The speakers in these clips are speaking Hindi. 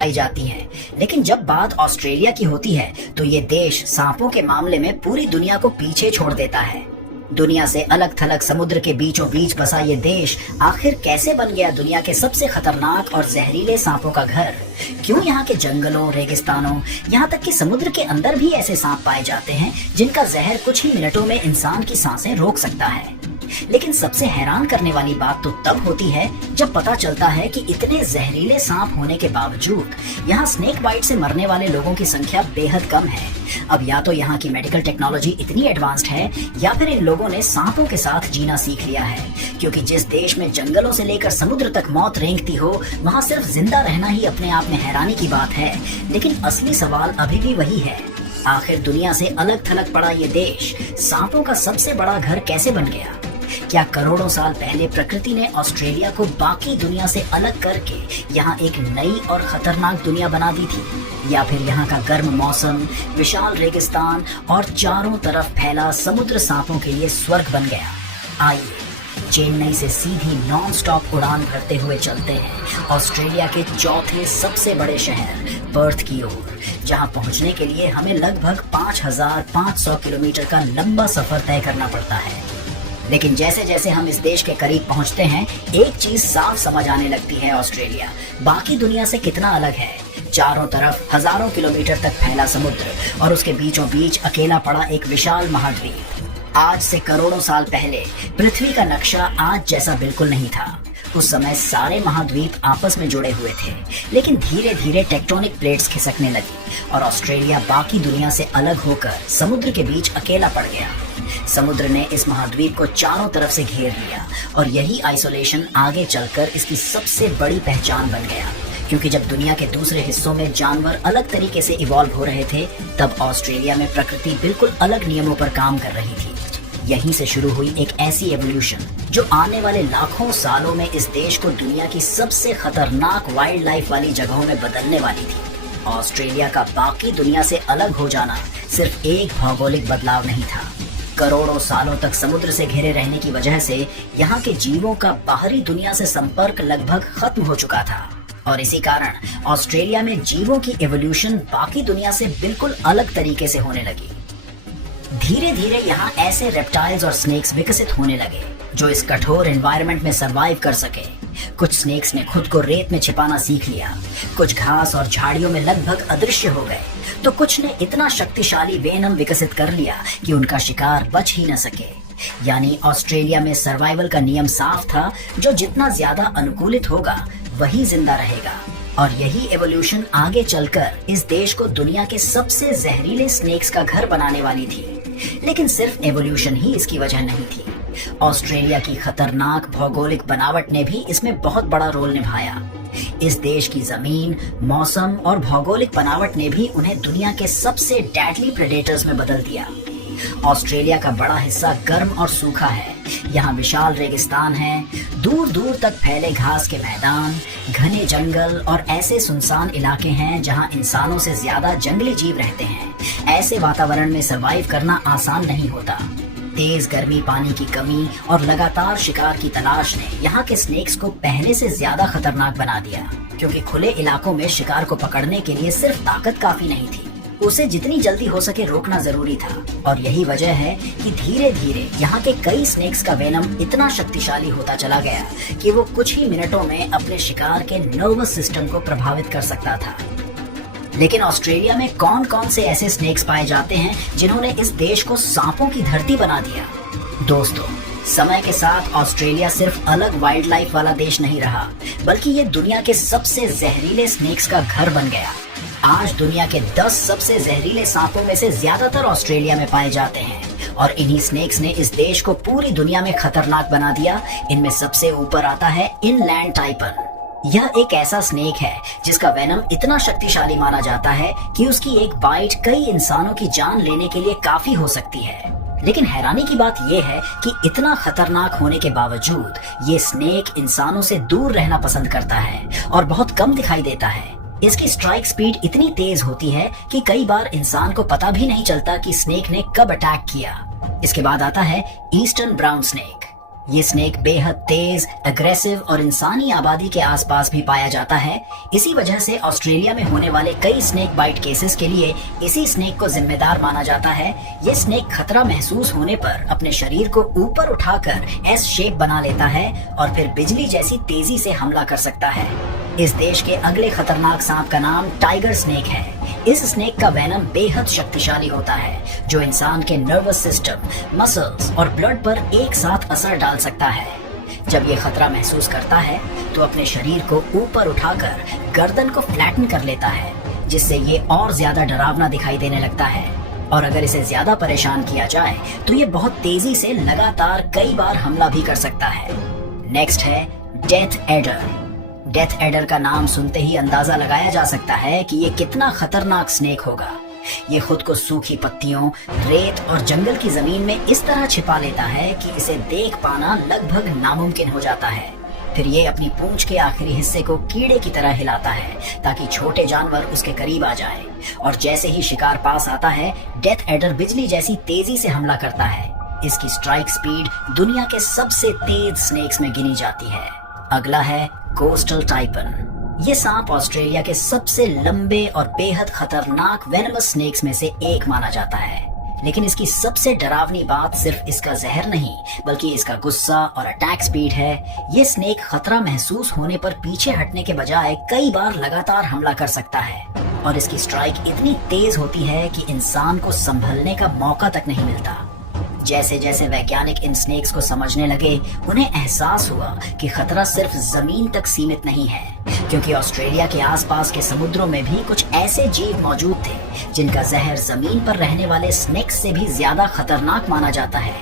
पाई जाती हैं। लेकिन जब बात ऑस्ट्रेलिया की होती है तो ये देश सांपों के मामले में पूरी दुनिया को पीछे छोड़ देता है। दुनिया से अलग थलग समुद्र के बीचों बीच बसा ये देश आखिर कैसे बन गया दुनिया के सबसे खतरनाक और जहरीले सांपों का घर? क्यों यहाँ के जंगलों, रेगिस्तानों, यहाँ तक कि समुद्र के अंदर भी ऐसे सांप पाए जाते हैं जिनका जहर कुछ ही मिनटों में इंसान की सांसें रोक सकता है? लेकिन सबसे हैरान करने वाली बात तो तब होती है जब पता चलता है कि इतने जहरीले सांप होने के बावजूद यहाँ स्नेक बाइट से मरने वाले लोगों की संख्या बेहद कम है। अब या तो यहाँ की मेडिकल टेक्नोलॉजी इतनी एडवांस्ड है या फिर इन लोगों ने सांपों के साथ जीना सीख लिया है, क्योंकि जिस देश में जंगलों से लेकर समुद्र तक मौत रेंगती हो वहाँ सिर्फ जिंदा रहना ही अपने आप में हैरानी की बात है। लेकिन असली सवाल अभी भी वही है, आखिर दुनिया से अलग थलग पड़ा ये देश सांपों का सबसे बड़ा घर कैसे बन गया? क्या करोड़ों साल पहले प्रकृति ने ऑस्ट्रेलिया को बाकी दुनिया से अलग करके यहाँ एक नई और खतरनाक दुनिया बना दी थी? या फिर यहाँ का गर्म मौसम, विशाल रेगिस्तान और चारों तरफ फैला समुद्र सांपों के लिए स्वर्ग बन गया? आइए चेन्नई से सीधी नॉन स्टॉप उड़ान भरते हुए चलते हैं ऑस्ट्रेलिया के चौथे सबसे बड़े शहर पर्थ की ओर, जहाँ पहुँचने के लिए हमें लगभग 5,500 किलोमीटर का लंबा सफर तय करना पड़ता है। लेकिन जैसे जैसे हम इस देश के करीब पहुंचते हैं एक चीज साफ समझ आने लगती है, ऑस्ट्रेलिया बाकी दुनिया से कितना अलग है। चारों तरफ हजारों किलोमीटर तक फैला समुद्र और उसके बीचों बीच अकेला पड़ा एक विशाल महाद्वीप। आज से करोड़ों साल पहले पृथ्वी का नक्शा आज जैसा बिल्कुल नहीं था। उस समय सारे महाद्वीप आपस में जुड़े हुए थे, लेकिन धीरे धीरे टेक्टोनिक प्लेट्स खिसकने लगी और ऑस्ट्रेलिया बाकी दुनिया से अलग होकर समुद्र के बीच अकेला पड़ गया। समुद्र ने इस महाद्वीप को चारों तरफ से घेर लिया और यही आइसोलेशन आगे चलकर इसकी सबसे बड़ी पहचान बन गया, क्योंकि जब दुनिया के दूसरे हिस्सों में जानवर अलग तरीके से इवॉल्व हो रहे थे तब ऑस्ट्रेलिया में प्रकृति बिल्कुल अलग नियमों पर काम कर रही थी। यहीं से शुरू हुई एक ऐसी एवोल्यूशन जो आने वाले लाखों सालों में इस देश को दुनिया की सबसे खतरनाक वाइल्ड लाइफ वाली जगहों में बदलने वाली थी। ऑस्ट्रेलिया का बाकी दुनिया से अलग हो जाना सिर्फ एक भौगोलिक बदलाव नहीं था, करोड़ों सालों तक समुद्र से घिरे रहने की वजह से यहाँ के जीवों का बाहरी दुनिया से संपर्क लगभग खत्म हो चुका था और इसी कारण ऑस्ट्रेलिया में जीवों की एवोल्यूशन बाकी दुनिया से बिल्कुल अलग तरीके से होने लगी। धीरे धीरे यहाँ ऐसे रेप्टाइल्स और स्नेक्स विकसित होने लगे जो इस कठोर एनवायरनमेंट में सरवाइव कर सके। कुछ स्नेक्स ने खुद को रेत में छिपाना सीख लिया, कुछ घास और झाड़ियों में लगभग अदृश्य हो गए, तो कुछ ने इतना शक्तिशाली वेनम विकसित कर लिया कि उनका शिकार बच ही न सके। यानी ऑस्ट्रेलिया में सर्वाइवल का नियम साफ था, जो जितना ज्यादा अनुकूलित होगा वही जिंदा रहेगा। और यही एवोल्यूशन आगे चलकर इस देश को दुनिया के सबसे जहरीले स्नेक्स का घर बनाने वाली थी। लेकिन सिर्फ एवोल्यूशन ही इसकी वजह नहीं थी, ऑस्ट्रेलिया की खतरनाक भौगोलिक बनावट ने भी इसमें बहुत बड़ा रोल निभाया। इस देश की जमीन, मौसम और भौगोलिक बनावट ने भी उन्हें दुनिया के सबसे डेडली प्रेडेटर्स में बदल दिया। ऑस्ट्रेलिया का बड़ा हिस्सा गर्म और सूखा है। यहाँ विशाल रेगिस्तान है, दूर दूर तक फैले घास के मैदान, घने जंगल और ऐसे सुनसान इलाके हैं जहाँ इंसानों से ज्यादा जंगली जीव रहते हैं। ऐसे वातावरण में सरवाइव करना आसान नहीं होता। तेज गर्मी, पानी की कमी और लगातार शिकार की तलाश ने यहाँ के स्नेक्स को पहले से ज्यादा खतरनाक बना दिया, क्योंकि खुले इलाकों में शिकार को पकड़ने के लिए सिर्फ ताकत काफी नहीं थी, उसे जितनी जल्दी हो सके रोकना जरूरी था। और यही वजह है कि धीरे धीरे यहाँ के कई स्नेक्स का वेनम इतना शक्तिशाली होता चला गया कि वो कुछ ही मिनटों में अपने शिकार के नर्वस सिस्टम को प्रभावित कर सकता था। लेकिन ऑस्ट्रेलिया में कौन कौन से ऐसे स्नेक्स पाए जाते हैं जिन्होंने इस देश को सांपों की धरती बना दिया? दोस्तों, समय के साथ ऑस्ट्रेलिया सिर्फ अलग वाइल्ड लाइफ वाला देश नहीं रहा, बल्कि ये दुनिया के सबसे जहरीले स्नेक्स का घर बन गया। आज दुनिया के 10 सबसे जहरीले सांपों में से ज्यादातर ऑस्ट्रेलिया में पाए जाते हैं और इन्हीं स्नेक्स ने इस देश को पूरी दुनिया में खतरनाक बना दिया। इनमें सबसे ऊपर आता है इनलैंड टाइपर। यह एक ऐसा स्नेक है जिसका वेनम इतना शक्तिशाली माना जाता है कि उसकी एक बाइट कई इंसानों की जान लेने के लिए काफी हो सकती है। लेकिन हैरानी की बात यह है कि इतना खतरनाक होने के बावजूद ये स्नेक इंसानों से दूर रहना पसंद करता है और बहुत कम दिखाई देता है। इसकी स्ट्राइक स्पीड इतनी तेज होती है कि कई बार इंसान को पता भी नहीं चलता कि स्नेक ने कब अटैक किया। इसके बाद आता है ईस्टर्न ब्राउन स्नेक। ये स्नेक बेहद तेज, अग्रेसिव और इंसानी आबादी के आसपास भी पाया जाता है। इसी वजह से ऑस्ट्रेलिया में होने वाले कई स्नेक बाइट केसेस के लिए इसी स्नेक को जिम्मेदार माना जाता है। ये स्नेक खतरा महसूस होने पर अपने शरीर को ऊपर उठाकर एस शेप बना लेता है और फिर बिजली जैसी तेजी से हमला कर सकता है। इस देश के अगले खतरनाक सांप का नाम टाइगर स्नेक है। इस स्नेक का वेनम बेहद शक्तिशाली होता है, जो इंसान के नर्वस सिस्टम, मसल्स और ब्लड पर एक साथ असर डाल सकता है। जब ये खतरा महसूस करता है तो अपने शरीर को ऊपर उठाकर गर्दन को फ्लैटन कर लेता है, जिससे ये और ज्यादा डरावना दिखाई देने लगता है। और अगर इसे ज्यादा परेशान किया जाए तो ये बहुत तेजी से लगातार कई बार हमला भी कर सकता है। नेक्स्ट है डेथ एडर। डेथ एडर का नाम सुनते ही अंदाजा लगाया जा सकता है कि ये कितना खतरनाक स्नेक होगा। ये खुद को सूखी पत्तियों, रेत और जंगल की जमीन में इस तरह छिपा लेता है कि इसे देख पाना लगभग नामुमकिन हो जाता है। फिर ये अपनी पूंछ के आखिरी हिस्से को कीड़े की तरह हिलाता है ताकि छोटे जानवर उसके करीब आ जाए। और जैसे ही शिकार पास आता है, डेथ एडर बिजली जैसी तेजी से हमला करता है। इसकी स्ट्राइक स्पीड दुनिया के सबसे तेज स्नेक्स में गिनी जाती है। अगला है कोस्टल टाइपन। ये सांप ऑस्ट्रेलिया के सबसे लंबे और बेहद खतरनाक वेनमस स्नेक्स में से एक माना जाता है। लेकिन इसकी सबसे डरावनी बात सिर्फ इसका जहर नहीं, बल्कि इसका गुस्सा और अटैक स्पीड है। ये स्नेक खतरा महसूस होने पर पीछे हटने के बजाय कई बार लगातार हमला कर सकता है। और इसकी स्ट्राइक इतनी तेज होती है कि इंसान को संभलने का मौका तक नहीं मिलता। जैसे जैसे वैज्ञानिक इन स्नेक्स को समझने लगे, उन्हें एहसास हुआ कि खतरा सिर्फ जमीन तक सीमित नहीं है, क्योंकि ऑस्ट्रेलिया के आसपास के समुद्रों में भी कुछ ऐसे जीव मौजूद थे जिनका जहर जमीन पर रहने वाले स्नेक्स से भी ज्यादा खतरनाक माना जाता है।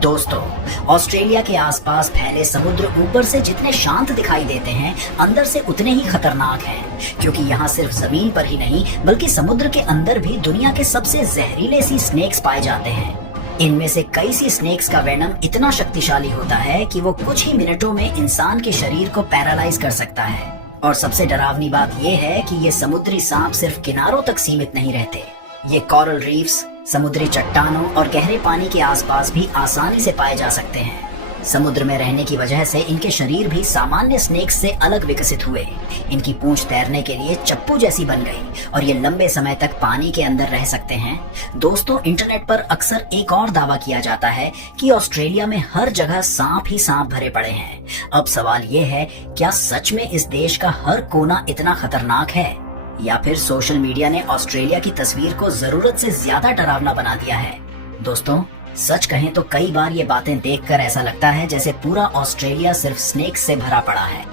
दोस्तों, ऑस्ट्रेलिया के आसपास फैले समुद्र ऊपर से जितने शांत दिखाई देते हैं, अंदर से उतने ही खतरनाक हैं, क्योंकि यहाँ सिर्फ जमीन पर ही नहीं बल्कि समुद्र के अंदर भी दुनिया के सबसे जहरीले सी स्नेक्स पाए जाते हैं। इनमें से कई सी स्नेक्स का वेनम इतना शक्तिशाली होता है कि वो कुछ ही मिनटों में इंसान के शरीर को पैरालाइज कर सकता है। और सबसे डरावनी बात ये है कि ये समुद्री सांप सिर्फ किनारों तक सीमित नहीं रहते। ये कोरल रीफ्स, समुद्री चट्टानों और गहरे पानी के आसपास भी आसानी से पाए जा सकते हैं। समुद्र में रहने की वजह से इनके शरीर भी सामान्य स्नेक्स से अलग विकसित हुए। इनकी पूंछ तैरने के लिए चप्पू जैसी बन गई और ये लंबे समय तक पानी के अंदर रह सकते हैं। दोस्तों, इंटरनेट पर अक्सर एक और दावा किया जाता है कि ऑस्ट्रेलिया में हर जगह सांप ही सांप भरे पड़े हैं। अब सवाल ये है, क्या सच में इस देश का हर कोना इतना खतरनाक है, या फिर सोशल मीडिया ने ऑस्ट्रेलिया की तस्वीर को जरूरत से ज्यादा डरावना बना दिया है? दोस्तों, सच कहें तो कई बार ये बातें देखकर ऐसा लगता है जैसे पूरा ऑस्ट्रेलिया सिर्फ स्नेक्स से भरा पड़ा है।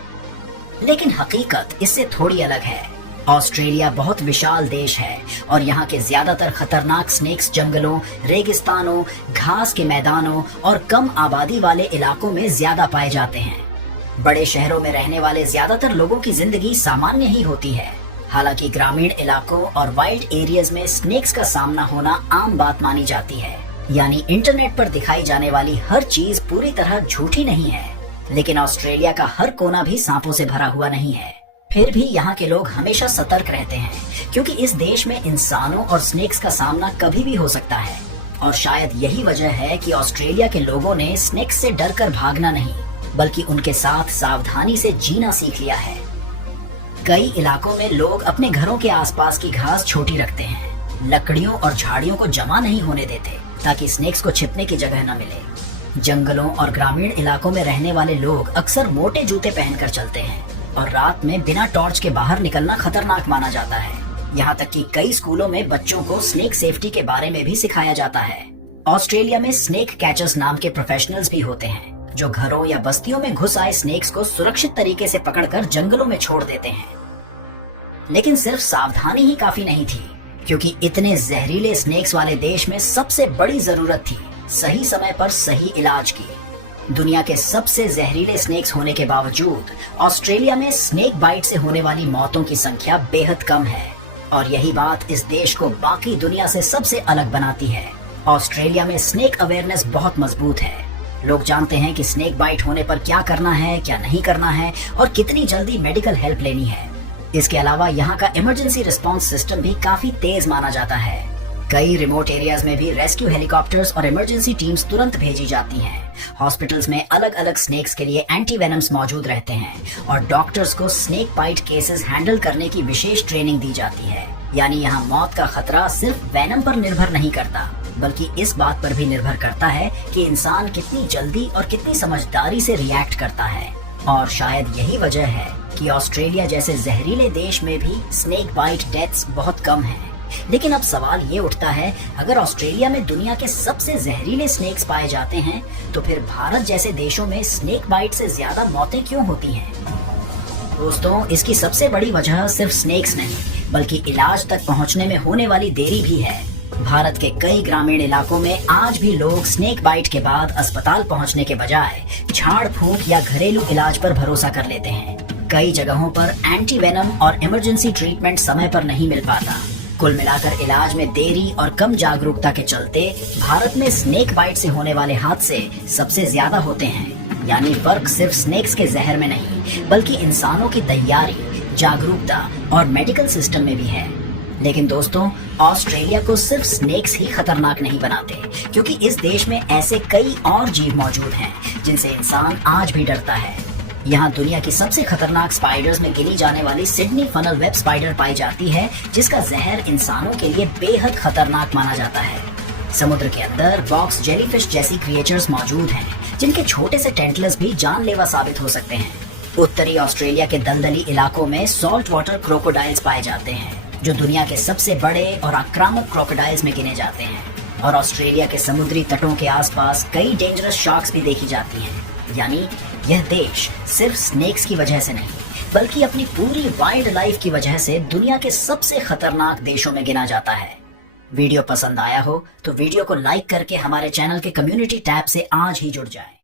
लेकिन हकीकत इससे थोड़ी अलग है। ऑस्ट्रेलिया बहुत विशाल देश है और यहाँ के ज्यादातर खतरनाक स्नेक्स जंगलों, रेगिस्तानों, घास के मैदानों और कम आबादी वाले इलाकों में ज्यादा पाए जाते हैं। बड़े शहरों में रहने वाले ज्यादातर लोगों की जिंदगी सामान्य ही होती है। हालांकि ग्रामीण इलाकों और वाइल्ड एरियाज में स्नेक्स का सामना होना आम बात मानी जाती है। यानी इंटरनेट पर दिखाई जाने वाली हर चीज पूरी तरह झूठी नहीं है। लेकिन ऑस्ट्रेलिया का हर कोना भी सांपों से भरा हुआ नहीं है। फिर भी यहाँ के लोग हमेशा सतर्क रहते हैं, क्योंकि इस देश में इंसानों और स्नेक्स का सामना कभी भी हो सकता है। और शायद यही वजह है कि ऑस्ट्रेलिया के लोगों ने स्नेक्स से डरकर भागना नहीं, बल्कि उनके साथ सावधानी से जीना सीख लिया है। कई इलाकों में लोग अपने घरों के आसपास की घास छोटी रखते हैं, लकड़ियों और झाड़ियों को जमा नहीं होने देते ताकि स्नेक्स को छिपने की जगह न मिले। जंगलों और ग्रामीण इलाकों में रहने वाले लोग अक्सर मोटे जूते पहनकर चलते हैं और रात में बिना टॉर्च के बाहर निकलना खतरनाक माना जाता है। यहाँ तक कि कई स्कूलों में बच्चों को स्नेक सेफ्टी के बारे में भी सिखाया जाता है। ऑस्ट्रेलिया में स्नेक कैचर्स नाम के प्रोफेशनल्स भी होते हैं, जो घरों या बस्तियों में घुस आए स्नेक्स को सुरक्षित तरीके से पकड़कर जंगलों में छोड़ देते हैं। लेकिन सिर्फ सावधानी ही काफी नहीं थी, क्योंकि इतने जहरीले स्नेक्स वाले देश में सबसे बड़ी जरूरत थी सही समय पर सही इलाज की। दुनिया के सबसे जहरीले स्नेक्स होने के बावजूद ऑस्ट्रेलिया में स्नेक बाइट से होने वाली मौतों की संख्या बेहद कम है, और यही बात इस देश को बाकी दुनिया से सबसे अलग बनाती है। ऑस्ट्रेलिया में स्नेक अवेयरनेस बहुत मजबूत है। लोग जानते हैं कि स्नेक बाइट होने पर क्या करना है, क्या नहीं करना है और कितनी जल्दी मेडिकल हेल्प लेनी है। इसके अलावा यहाँ का इमरजेंसी रिस्पांस सिस्टम भी काफी तेज माना जाता है। कई रिमोट एरियाज में भी रेस्क्यू हेलीकॉप्टर्स और इमरजेंसी टीम्स तुरंत भेजी जाती हैं। हॉस्पिटल्स में अलग अलग स्नेक्स के लिए एंटी वेनम्स मौजूद रहते हैं और डॉक्टर्स को स्नेक बाइट केसेस हैंडल करने की विशेष ट्रेनिंग दी जाती है। यानी यहाँ मौत का खतरा सिर्फ वेनम पर निर्भर नहीं करता, बल्कि इस बात पर भी निर्भर करता है कि इंसान कितनी जल्दी और कितनी समझदारी से रिएक्ट करता है। और शायद यही वजह है कि ऑस्ट्रेलिया जैसे जहरीले देश में भी स्नेक बाइट डेथ्स बहुत कम हैं। लेकिन अब सवाल ये उठता है, अगर ऑस्ट्रेलिया में दुनिया के सबसे जहरीले स्नेक्स पाए जाते हैं, तो फिर भारत जैसे देशों में स्नेक बाइट से ज्यादा मौतें क्यों होती हैं? दोस्तों, इसकी सबसे बड़ी वजह सिर्फ स्नेक्स नहीं, बल्कि इलाज तक पहुंचने में होने वाली देरी भी है। भारत के कई ग्रामीण इलाकों में आज भी लोग स्नेक बाइट के बाद अस्पताल पहुंचने के बजाय झाड़ फूंक या घरेलू इलाज पर भरोसा कर लेते हैं। कई जगहों पर एंटी वेनम और इमरजेंसी ट्रीटमेंट समय पर नहीं मिल पाता। कुल मिलाकर इलाज में देरी और कम जागरूकता के चलते भारत में स्नेक बाइट से होने वाले हादसे सबसे ज्यादा होते हैं। यानी फर्क सिर्फ स्नेक्स के जहर में नहीं, बल्कि इंसानों की तैयारी, जागरूकता और मेडिकल सिस्टम में भी है। लेकिन दोस्तों, ऑस्ट्रेलिया को सिर्फ स्नेक्स ही खतरनाक नहीं बनाते, क्योंकि इस देश में ऐसे कई और जीव मौजूद हैं जिनसे इंसान आज भी डरता है। यहाँ दुनिया की सबसे खतरनाक स्पाइडर्स में गिनी जाने वाली सिडनी फनल वेब स्पाइडर पाई जाती है, जिसका जहर इंसानों के लिए बेहद खतरनाक माना जाता है। समुद्र के अंदर बॉक्स जेलीफिश जैसी क्रिएचर्स मौजूद हैं, जिनके छोटे से टेंटलस भी जानलेवा साबित हो सकते हैं। उत्तरी ऑस्ट्रेलिया के दलदली इलाकों में सॉल्ट वाटर क्रोकोडाइल्स पाए जाते हैं, जो दुनिया के सबसे बड़े और आक्रामक क्रोकोडाइल्स में गिने जाते हैं। और ऑस्ट्रेलिया के समुद्री तटों के आसपास कई डेंजरस शार्क्स भी देखी जाती हैं। यानी यह देश सिर्फ स्नेक्स की वजह से नहीं, बल्कि अपनी पूरी वाइल्ड लाइफ की वजह से दुनिया के सबसे खतरनाक देशों में गिना जाता है। वीडियो पसंद आया हो तो वीडियो को लाइक करके हमारे चैनल के कम्युनिटी टैब से आज ही जुड़ जाएं।